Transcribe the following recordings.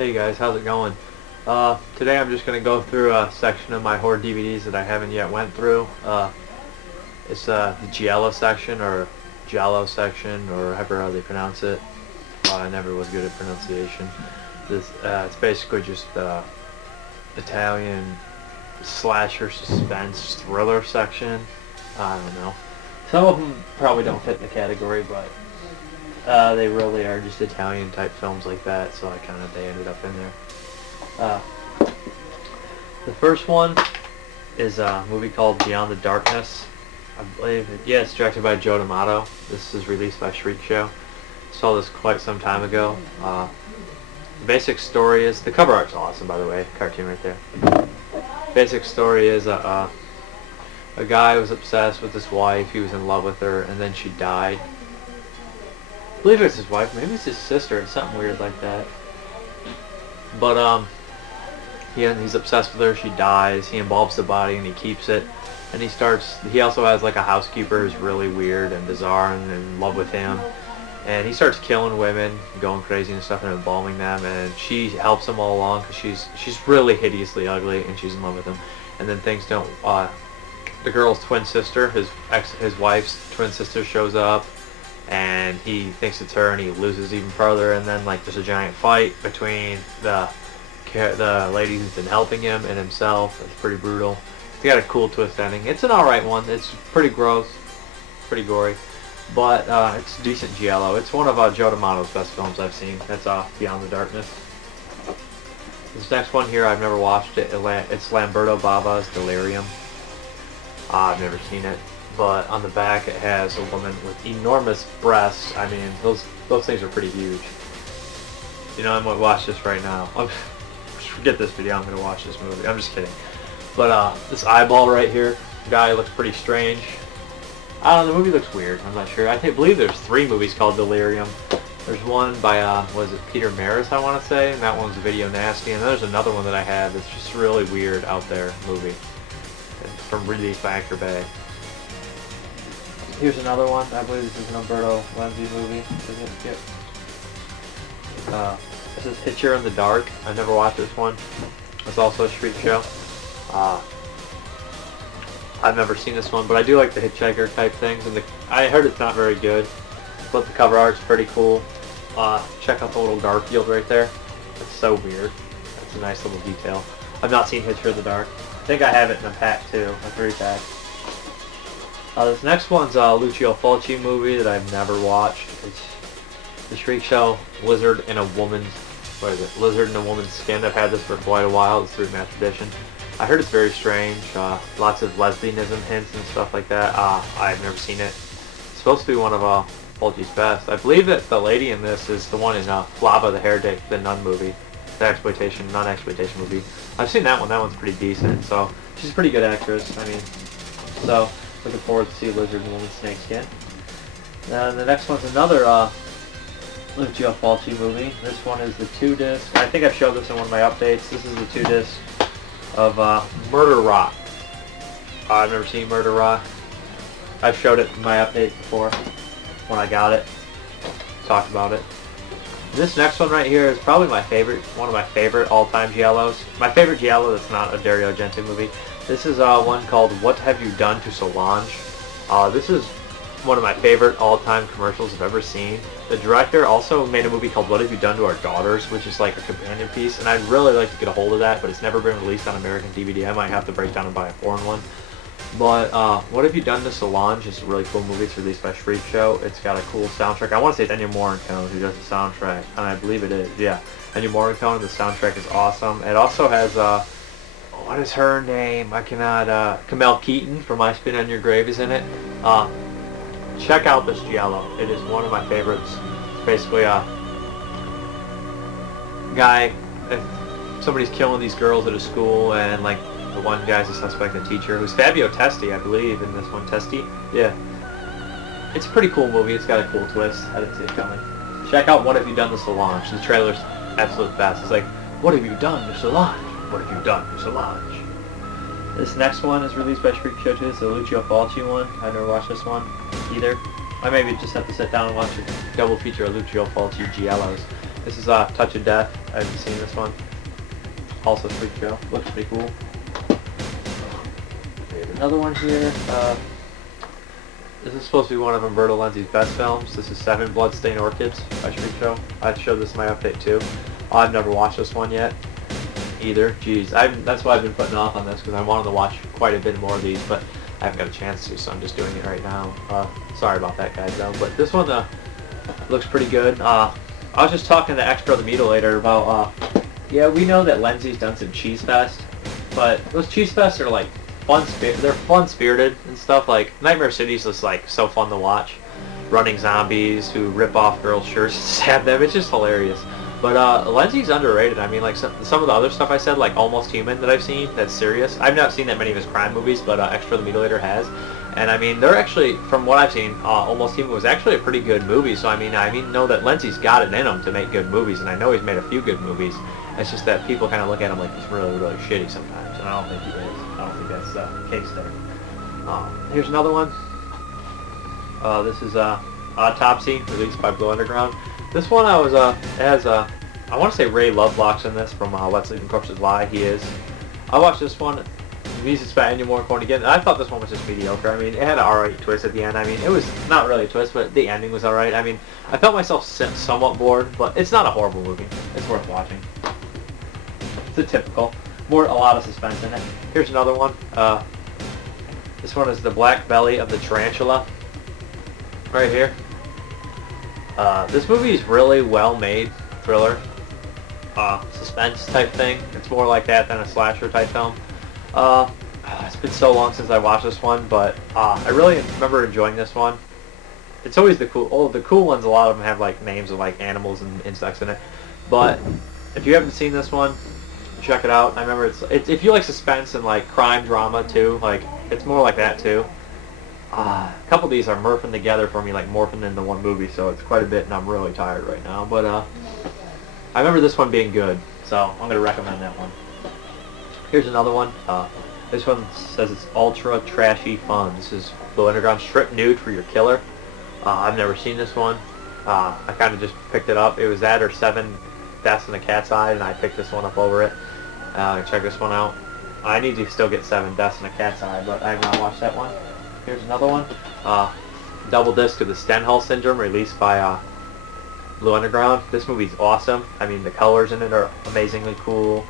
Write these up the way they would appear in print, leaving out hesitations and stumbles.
Hey guys, how's it going? Today I'm just going to go through a section of my horror DVDs that I haven't yet went through. It's the Giallo section, or Giallo section, or however they pronounce it. I never was good at pronunciation. It's basically just Italian slasher suspense thriller section. I don't know. Some of them probably don't fit in the category, but they really are just Italian type films like that, so they ended up in there. The first one is a movie called Beyond the Darkness. I believe it's directed by Joe D'Amato. This is released by Shriek Show. Saw this quite some time ago. The basic story is, the cover art's awesome, by the way, cartoon right there. Basic story is a guy was obsessed with his wife. He was in love with her, and then she died. I believe it's his wife, maybe it's his sister. It's something weird like that. But he's obsessed with her. She dies. He embalms the body and he keeps it. And he also has like a housekeeper who's really weird and bizarre and in love with him. And he starts killing women, going crazy and stuff, and embalming them. And she helps him all along because she's really hideously ugly, and she's in love with him. And then things don't. The girl's twin sister, his wife's twin sister, shows up, and he thinks it's her, and he loses even further. And then like there's a giant fight between the lady who's been helping him and himself. It's pretty brutal. It's got a cool twist ending. It's an alright one. It's pretty gross, pretty gory, but it's decent giallo. It's one of Joe D'Amato's best films I've seen. That's Beyond the Darkness. This next one here, I've never watched it. It's Lamberto Bava's Delirium. I've never seen it, but on the back it has a woman with enormous breasts. I mean, those things are pretty huge. You know, I'm gonna watch this right now. Forget this video. I'm gonna watch this movie. I'm just kidding. But this eyeball right here, guy looks pretty strange. I don't know, the movie looks weird. I'm not sure. I believe there's 3 movies called Delirium. There's one by was it Peter Maris, I want to say, and that one's Video Nasty. And then there's another one that I had that's just really weird out there movie. It's from released by Actor Bay. Here's another one. I believe this is an Umberto Lenzi movie. Yep. This is Hitcher in the Dark. I've never watched this one. It's also a Shriek Show. I've never seen this one, but I do like the hitchhiker type things, and I heard it's not very good, but the cover art's pretty cool. Check out the little Garfield right there. That's so weird. That's a nice little detail. I've not seen Hitcher in the Dark. I think I have it in a pack too, a 3-pack. This next one's a Lucio Fulci movie that I've never watched. It's the Shriek Show, Lizard in a Woman's Skin. I've had this for quite a while. It's 3-match edition. I heard it's very strange. Lots of lesbianism hints and stuff like that. I've never seen it. It's supposed to be one of Fulci's best. I believe that the lady in this is the one in Flava, the nun movie. The non-exploitation movie. I've seen that one. That one's pretty decent. So she's a pretty good actress. I mean, so looking forward to see Lizard in a Woman's Snakeskin. And the next one's another Lucio Fulci movie. This one is the 2-disc. I think I've showed this in one of my updates. This is the 2-disc of Murder Rock. I've never seen Murder Rock. I've showed it in my update before when I got it. Talked about it. This next one right here is probably my favorite, one of my favorite all-time giallos. My favorite giallo that's not a Dario Argento movie. This is one called What Have You Done to Solange? This is one of my favorite all-time commercials I've ever seen. The director also made a movie called What Have You Done to Our Daughters, which is like a companion piece, and I'd really like to get a hold of that, but it's never been released on American DVD. I might have to break down and buy a foreign one. But What Have You Done to Solange is a really cool movie. It's released by Shriek Show. It's got a cool soundtrack. I want to say it's Ennio Morricone who does the soundtrack, and I believe it is. Yeah, Ennio Morricone. The soundtrack is awesome. It also has what is her name? I cannot. Camille Keaton from I Spit on Your Grave is in it. Check out this giallo. It is one of my favorites. It's basically a guy. Somebody's killing these girls at a school, and like the one guy's a suspect, a teacher, who's Fabio Testi, I believe, in this one. Testi? Yeah. It's a pretty cool movie. It's got a cool twist. I didn't see it coming. Check out What Have You Done to Solange. The trailer's absolute best. It's like, what have you done to Solange? What have you done to Solange? This next one is released by Shriek Show too. It's the Lucio Fulci one. I've never watched this one either. I maybe just have to sit down and watch a double feature of Lucio Fulci Giallos. This is Touch of Death. I haven't seen this one. Also a freak show. Looks pretty cool. We have another one here. This is supposed to be one of Umberto Lenzi's best films. This is Seven Bloodstained Orchids by Freak Show. I showed this in my update too. I've never watched this one yet either. Jeez, that's why I've been putting off on this, because I wanted to watch quite a bit more of these, but I haven't got a chance to, so I'm just doing it right now. Sorry about that, guys, though. But this one looks pretty good. I was just talking to Extra the Mutilator about, yeah, we know that Lenzi's done some Cheese Fest, but those Cheese Fests are like they're fun-spirited and stuff. Like Nightmare City's just like so fun to watch. Running zombies who rip off girls' shirts and stab them. It's just hilarious. But Lenzi's underrated. I mean, like some of the other stuff I said, like Almost Human that I've seen, that's serious. I've not seen that many of his crime movies, but Extra the Mutilator has. And I mean, they're actually, from what I've seen, Almost Human was actually a pretty good movie. So I mean, know that Lenzi's got it in him to make good movies, and I know he's made a few good movies. It's just that people kind of look at him like he's really, really shitty sometimes, and I don't think he is. I don't think that's the case there. Here's another one. This is Autopsy, released by Blue Underground. This one it has I want to say Ray Lovelocks in this from Let Sleeping Corpses Lie. He is. I watched this one. Mises by Ennio Morricone again. I thought this one was just mediocre. I mean, it had an alright twist at the end. I mean, it was not really a twist, but the ending was alright. I mean, I felt myself somewhat bored, but it's not a horrible movie. It's worth watching. It's a typical. A lot of suspense in it. Here's another one. This one is The Black Belly of the Tarantula. Right here. This movie is really well made. Thriller. Suspense type thing. It's more like that than a slasher type film. It's been so long since I watched this one, but I really remember enjoying this one. It's always the cool ones. A lot of them have like names of like animals and insects in it. But if you haven't seen this one, check it out. I remember it's if you like suspense and like crime drama too, like it's more like that too. A couple of these are morphing together for me, like morphing into one movie, so it's quite a bit, and I'm really tired right now. But I remember this one being good, so I'm gonna recommend that one. Here's another one. This one says it's ultra trashy fun. This is Blue Underground, Strip Nude for Your Killer. I've never seen this one. I kind of just picked it up. It was that or Seven Deaths in a Cat's Eye, and I picked this one up over it. Check this one out. I need to still get Seven Deaths in a Cat's Eye, but I have not watched that one. Here's another one. Double disc of the Stendhal Syndrome, released by Blue Underground. This movie's awesome. I mean, the colors in it are amazingly cool.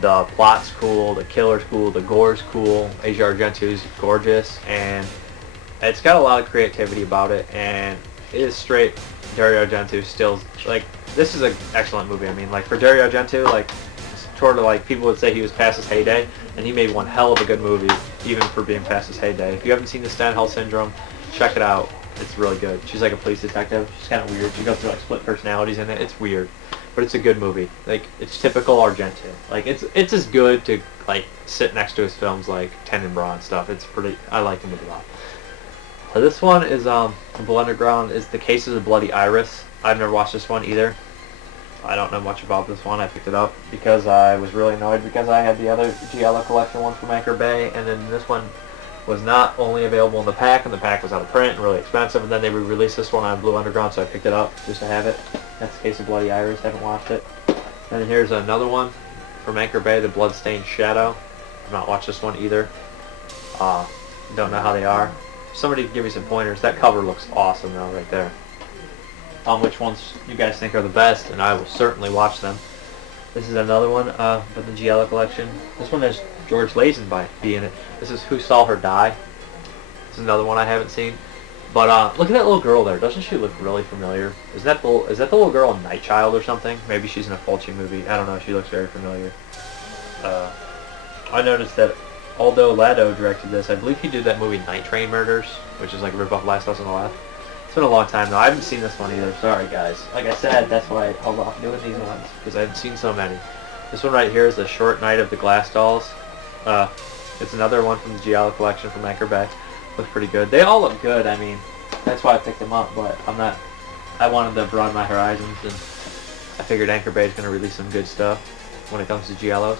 The plot's cool. The killer's cool. The gore's cool. Asia Argento's gorgeous, and it's got a lot of creativity about it. And it is straight Dario Argento. Still, like, this is an excellent movie. I mean, like, for Dario Argento, like, sort of like people would say he was past his heyday, and he made one hell of a good movie, even for being past his heyday. If you haven't seen the Stendhal Syndrome, check it out. It's really good. She's like a police detective. She's kind of weird. She goes through like split personalities in it. It's weird, but it's a good movie. Like, it's typical Argento. Like, it's as good to like sit next to his films like Tenenbaum and stuff. It's pretty. I like the movie a lot. This one is Blue Underground is The Cases of Bloody Iris. I've never watched this one either. I don't know much about this one. I picked it up because I was really annoyed because I had the other Giallo collection one from Anchor Bay, and then this one was not only available in the pack, and the pack was out of print and really expensive, and then they re-released this one on Blue Underground, so I picked it up just to have it. That's The Case of Bloody Iris. Haven't watched it. And here's another one from Anchor Bay, The Bloodstained Shadow. I've not watched this one either. Don't know how they are. Somebody give me some pointers. That cover looks awesome though, right there. On which ones you guys think are the best, and I will certainly watch them. This is another one from the Giallo collection. This one has George Lazenby in it. This is Who Saw Her Die. This is another one I haven't seen. But look at that little girl there. Doesn't she look really familiar? Is that the little girl in Night Child or something? Maybe she's in a Fulci movie. I don't know. She looks very familiar. I noticed that although Lado directed this, I believe he did that movie Night Train Murders, which is like a rip-off Last House on the Left. It's been a long time though. I haven't seen this one either. Sorry guys. Like I said, that's why I held off doing these ones, because I haven't seen so many. This one right here is The Short Night of the Glass Dolls. It's another one from the Giallo collection from Anchor Bay. Looks pretty good. They all look good. I mean, that's why I picked them up, but I wanted to broaden my horizons, and I figured Anchor Bay is going to release some good stuff when it comes to Giallos.